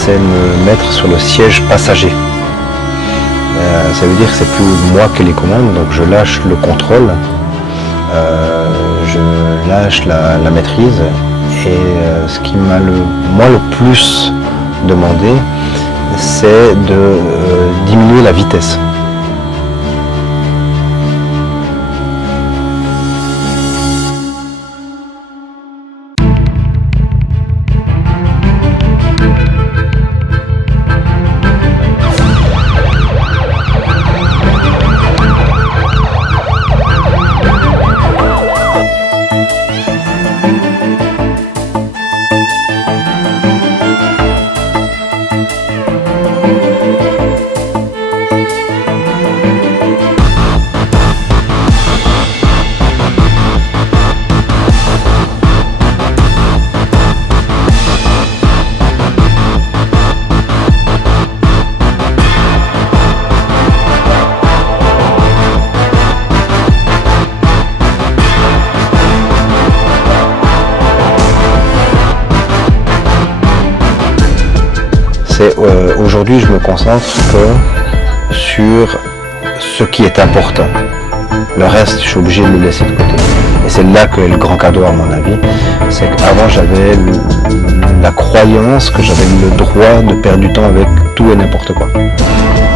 C'est me mettre sur le siège passager. Ça veut dire que c'est plus moi qui les commande, donc je lâche le contrôle, je lâche la maîtrise, et ce qui m'a le plus demandé, c'est de diminuer la vitesse. Aujourd'hui, je me concentre que sur ce qui est important. Le reste, je suis obligé de le laisser de côté. Et c'est là que est le grand cadeau, à mon avis. C'est qu'avant, j'avais la croyance que j'avais le droit de perdre du temps avec tout et n'importe quoi.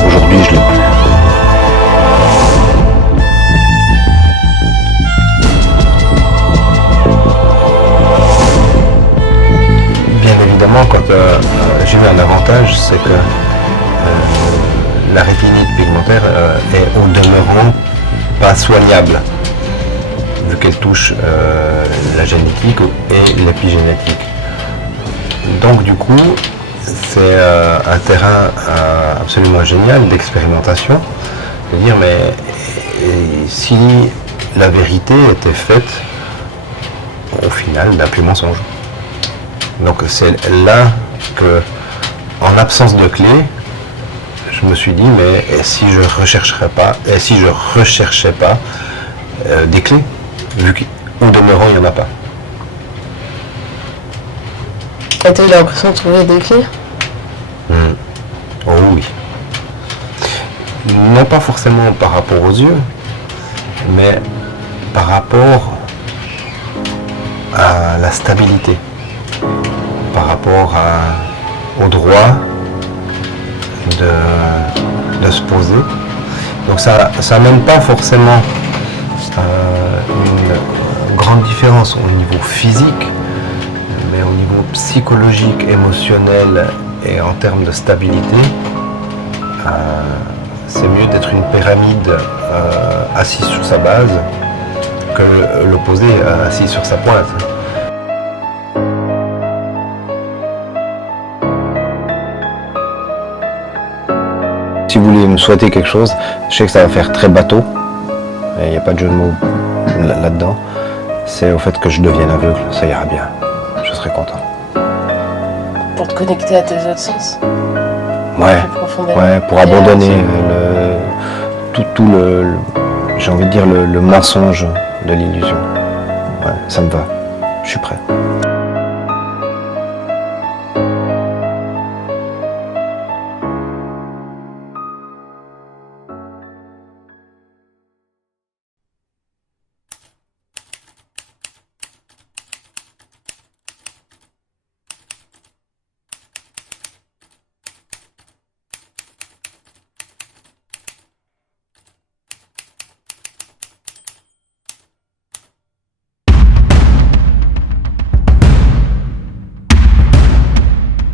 Aujourd'hui, je l'ai plus. Quand j'ai eu un avantage, c'est que la rétinite pigmentaire est au demeurant pas soignable, vu qu'elle touche la génétique et l'épigénétique. Donc du coup, c'est un terrain absolument génial d'expérimentation, de dire mais si la vérité était faite au final d'un pur mensonge. Donc c'est là que, en absence de clé, je me suis dit mais et si je rechercherais pas, et si je recherchais pas des clés, vu qu'au demeurant il n'y en a pas. Et tu as eu l'impression de trouver des clés? Oh oui. Non pas forcément par rapport aux yeux, mais par rapport à la stabilité. Par rapport au droit de se poser. Donc ça n'amène pas forcément une grande différence au niveau physique, mais au niveau psychologique, émotionnel et en termes de stabilité, c'est mieux d'être une pyramide assise sur sa base que l'opposé assis sur sa pointe. Si vous voulez me souhaiter quelque chose, je sais que ça va faire très bateau, il n'y a pas de jeu de mots là-dedans, c'est au fait que je devienne aveugle, ça ira bien, je serai content. Pour te connecter à tes autres sens? Ouais, pour abandonner tout le j'ai envie de dire le mensonge de l'illusion. Ouais, ça me va, je suis prêt.